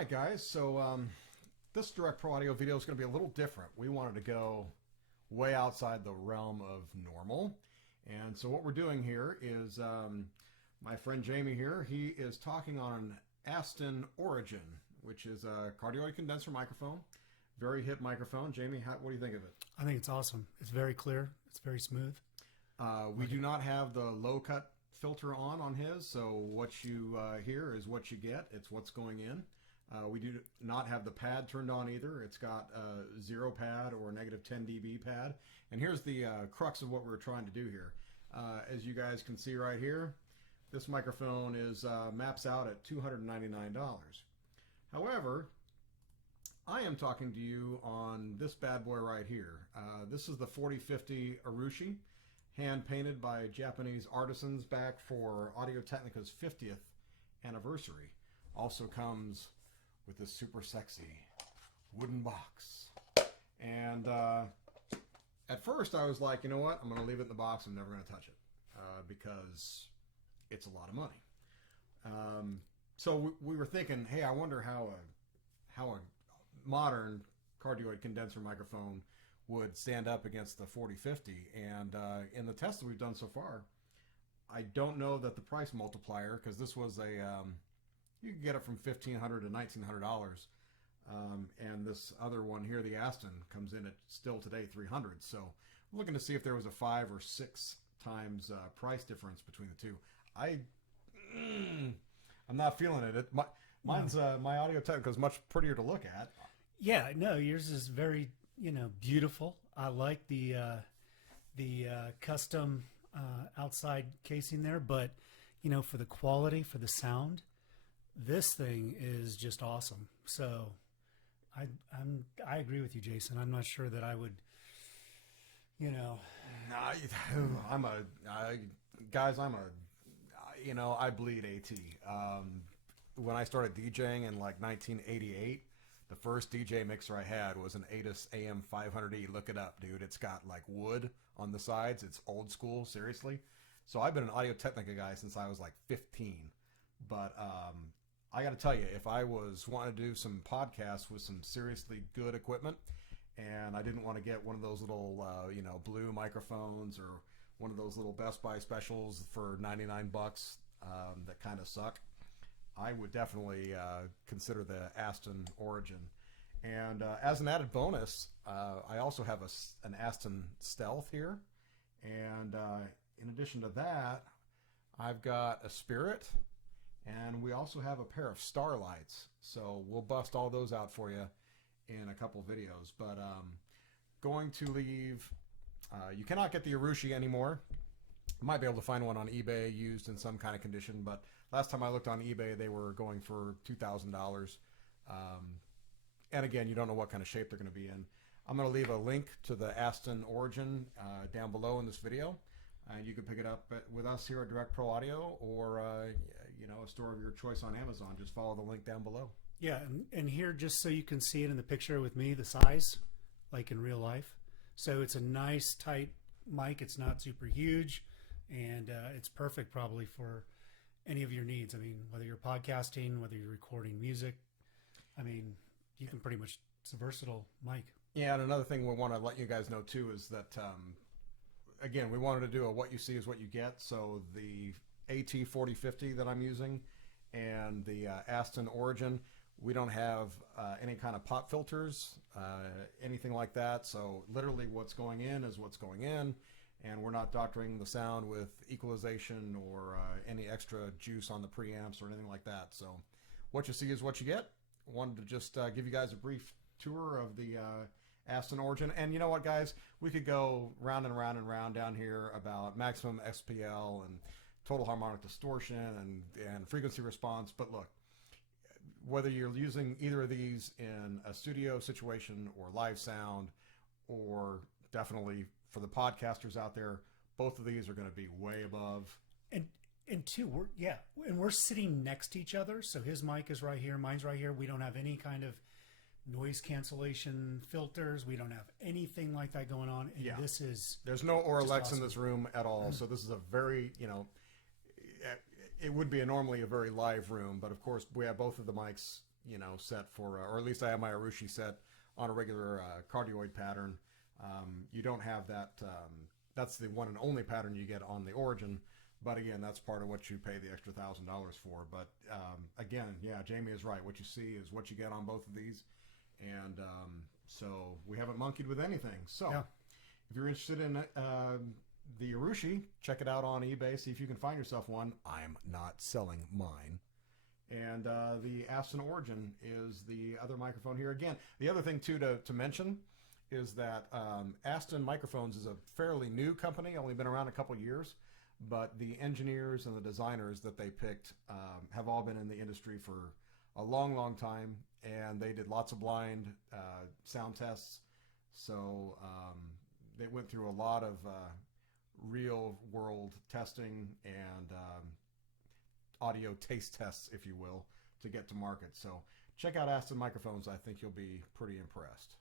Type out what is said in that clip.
right, guys. So this Direct Pro Audio video is going to be a little different. We wanted to go way outside the realm of normal. And so what we're doing here is my friend Jamie here, he is talking on an Aston Origin, which is a cardioid condenser microphone. Very hip microphone. Jamie, what do you think of it? I think it's awesome. It's very clear. It's very smooth. We do not have the low cut filter on his, so what you hear is what you get. It's what's going in. We do not have the pad turned on either. It's got a 0 pad or a negative 10 dB pad. And here's the crux of what we're trying to do here. As you guys can see right here, this microphone is maps out at $299. However, I am talking to you on this bad boy right here. This is the 4050 Urushi, hand painted by Japanese artisans back for Audio-Technica's 50th anniversary. Also comes with this super sexy wooden box. And at first I was like, you know what, I'm going to leave it in the box. I'm never going to touch it because it's a lot of money. So we were thinking, hey, I wonder how a modern cardioid condenser microphone would stand up against the 4050. And in the tests that we've done so far, I don't know that the price multiplier, because this was a you can get it from $1,500 to $1,900, and this other one here, the Aston, comes in at still today $300. So I'm looking to see if there was a 5 or 6 times price difference between the two. I'm not feeling it. Mine's my Audio-Technica is much prettier to look at. Yeah, no, yours is very beautiful. I like the custom outside casing there, but for the quality, for the sound, this thing is just awesome. So I agree with you, Jason. I'm not sure that I would, I bleed AT. When I started DJing in like 1988, the first DJ mixer I had was an ATIS AM500E. Look it up, dude. It's got like wood on the sides. It's old school, seriously. So I've been an Audio-Technica guy since I was like 15. But I got to tell you, if I was wanting to do some podcasts with some seriously good equipment, and I didn't want to get one of those little, blue microphones or one of those little Best Buy specials for 99 bucks that kind of suck, I would definitely consider the Aston Origin. And as an added bonus, I also have an Aston Stealth here. And in addition to that, I've got a Spirit, and we also have a pair of Starlights. So we'll bust all those out for you in a couple videos. But going to leave, you cannot get the Urushi anymore. You might be able to find one on eBay used in some kind of condition, but last time I looked on eBay, they were going for $2,000. And again, you don't know what kind of shape they're going to be in. I'm going to leave a link to the Aston Origin down below in this video. And you can pick it up with us here at Direct Pro Audio, or a store of your choice on Amazon. Just follow the link down below. Yeah, and here, just so you can see it in the picture with me, the size, like in real life. So it's a nice, tight mic. It's not super huge, and it's perfect probably for any of your needs. I mean, whether you're podcasting, whether you're recording music, I mean, you can pretty much, it's a versatile mic. Yeah, and another thing we want to let you guys know too is that, again, we wanted to do a what you see is what you get. So the AT4050 that I'm using and the Aston Origin, we don't have any kind of pop filters, anything like that. So literally what's going in is what's going in. And we're not doctoring the sound with equalization or any extra juice on the preamps or anything like that. So what you see is what you get. Wanted to just give you guys a brief tour of the Aston Origin. And you know what, guys? We could go round and round and round down here about maximum SPL and total harmonic distortion and frequency response. But look, whether you're using either of these in a studio situation or live sound, or definitely for the podcasters out there, both of these are going to be way above. And two, we're sitting next to each other. So his mic is right here, mine's right here. We don't have any kind of noise cancellation filters. We don't have anything like that going on. And there's no Auralex awesome in this room at all. So this is a very, it would be normally a very live room, but of course we have both of the mics, set for, or at least I have my Urushi set on a regular cardioid pattern. You don't have that. That's the one and only pattern you get on the Origin. But again, that's part of what you pay the extra $1,000 for. But again, yeah, Jamie is right. What you see is what you get on both of these. And so we haven't monkeyed with anything. So Yeah. if you're interested in the Urushi, check it out on eBay. See if you can find yourself one. I'm not selling mine. And the Aston Origin is the other microphone here. Again, the other thing, too, to mention is that Aston Microphones is a fairly new company, only been around a couple years, but the engineers and the designers that they picked have all been in the industry for a long, long time, and they did lots of blind sound tests. So they went through a lot of real-world testing and audio taste tests, if you will, to get to market. So check out Aston Microphones. I think you'll be pretty impressed.